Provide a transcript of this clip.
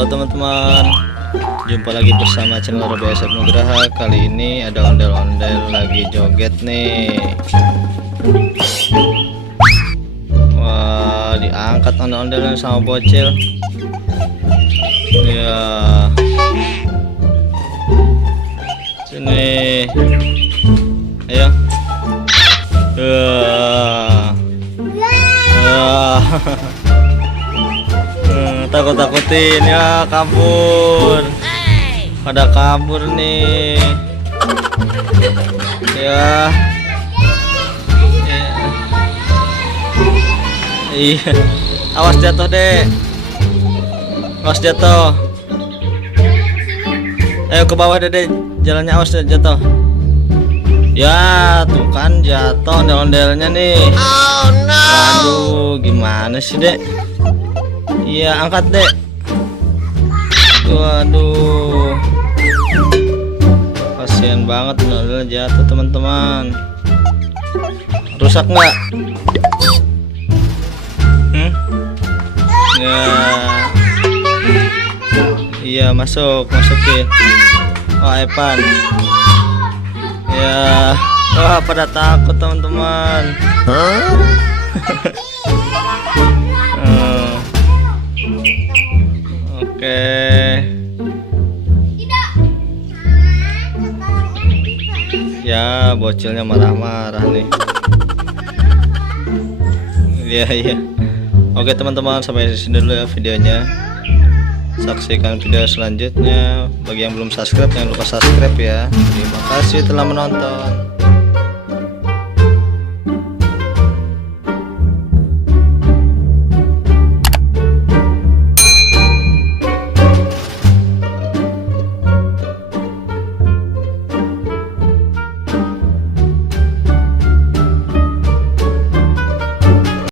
Halo teman-teman, jumpa lagi bersama channel RBSF Nugraha. Kali ini ada ondel-ondel lagi joget nih. Wah, diangkat ondel-ondelnya sama bocil. Ya, sini, ayo. Takut-takutin ya, kabur. Pada kabur nih. Ya. Iya. Awas jatuh, Dek. Awas jatuh. Ayo ke bawah, Dek. Jalannya awas jatuh. Ya, tuh kan jatuh ondel-ondelnya nih. Oh no. Aduh, gimana sih, Dek? Iya, angkat, Dek. Waduh, kasihan banget ondel jatuh, teman-teman. Rusak nggak? Ya. Iya, masukin. Oh, Evan. Ya, wah, pada takut teman-teman. Oke. Ya, bocilnya marah-marah nih. Iya. Oke teman-teman, sampai di sini dulu ya videonya. Saksikan video selanjutnya. Bagi yang belum subscribe, jangan lupa subscribe ya. Terima kasih telah menonton.